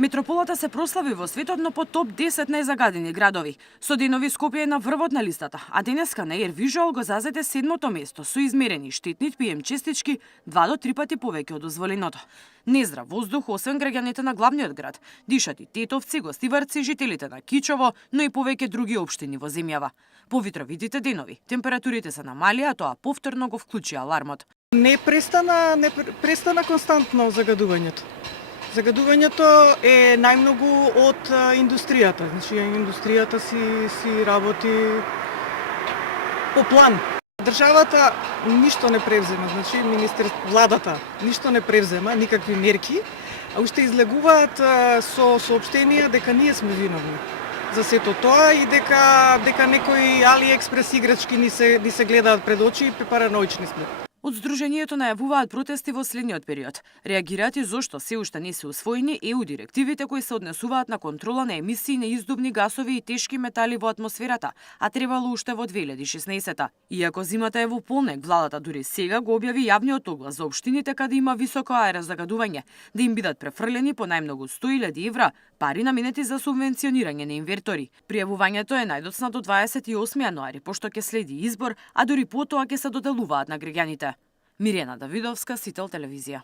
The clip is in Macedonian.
Метрополата се прослави во светот, но по топ 10 најзагадени градови. Со денови Скопје е на врвот на листата, а денеска на Air Visual го зазете 7-то место со измерени штетни PM честички 2 до 3 пати повеќе од дозволеното. Нездрав воздух, освен граѓаните на главниот град, дишат и Тетовци, гостиварци, жителите на Кичово, но и повеќе други општини во земјава. По ветровитите денови, температурите се намали, а тоа повторно го вклучи алармот. Не престана константно загадувањето. Загадувањето е најмногу од индустријата. Значи, индустријата си работи по план. Државата ништо не превзема, значи владата ништо не превзема, никакви мерки, а уште излегуваат со соопштенија дека ние сме виновни за сето тоа и дека некои AliExpress играчки ни се гледаат пред очи и параноични сме. Од Сдруженијето најавуваат протести во следниот период. Реагираат и зошто се уште не се усвоени ЕУ директивите кои се однесуваат на контрола на емисии на издубни гасови и тешки метали во атмосферата, а требало уште во 2016-та. Иако зимата е во полнек, владата дури сега го објави јавниот оглас за општините каде има високо аерозагадување, да им бидат префрлени по најмногу 100.000 евра пари наменети за субвенционирање на инвертори. Пријавувањето е најдоцна до 28 јануари, пошто ќе следи избор, а дури потоа ќе се доделуваат на граѓаните. Мирена Давидовска, Сител телевизија.